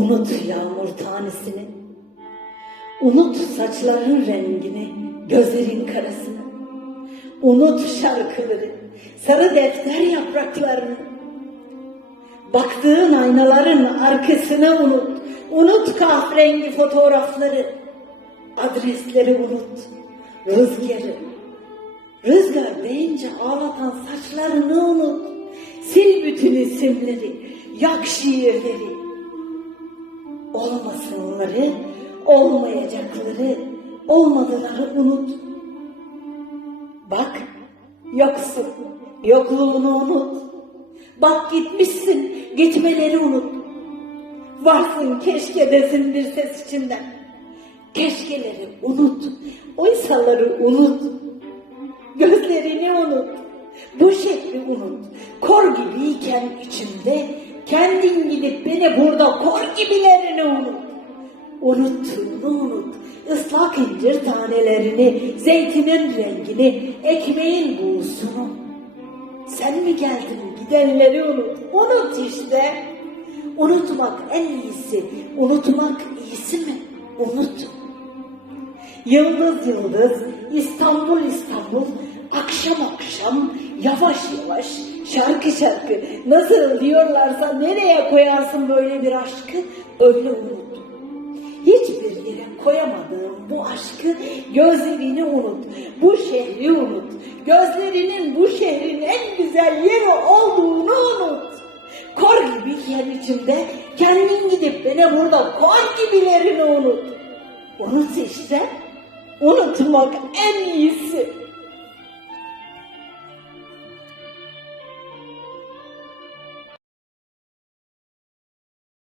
Unut yağmur tanesini. Unut saçların rengini, gözlerin karasını. Unut şarkıları, sarı defter yapraklarını. Baktığın aynaların arkasını unut. Unut kahverengi fotoğrafları. Adresleri unut. Rüzgarı. Rüzgar deyince ağlatan saçlarını unut. Sil bütün isimleri. Yak şiirleri. Olmasınları, olmayacakları, olmadıları unut. Bak, yoksun, yokluğunu unut. Bak gitmişsin, gitmeleri unut. Varsın keşke desin bir ses içinden. Keşkeleri unut, oysaları unut. Gözlerini unut, bu şekli unut. Kor gibiyken içimde, kendin gidip beni burada kor gibilerini unut. Unuttuğunu unut, ıslak incir tanelerini, zeytinin rengini, ekmeğin buğusunu. Sen mi geldin gidenleri unut, unut işte. Unutmak en iyisi, unutmak iyisi mi? Unut. Yıldız yıldız, İstanbul İstanbul, akşam akşam, yavaş yavaş, şarkı şarkı. Nasıl diyorlarsa nereye koyarsın böyle bir aşkı? Öyle unut. Hiçbir yere koyamadığım bu aşkı gözlerini unut. Bu şehri unut. Gözlerinin bu şehrin en güzel yeri olduğunu unut. Kor gibiyken içimde kendin gidip beni burada kor gibilerini unut. Unut işte. Unutmak en iyisi.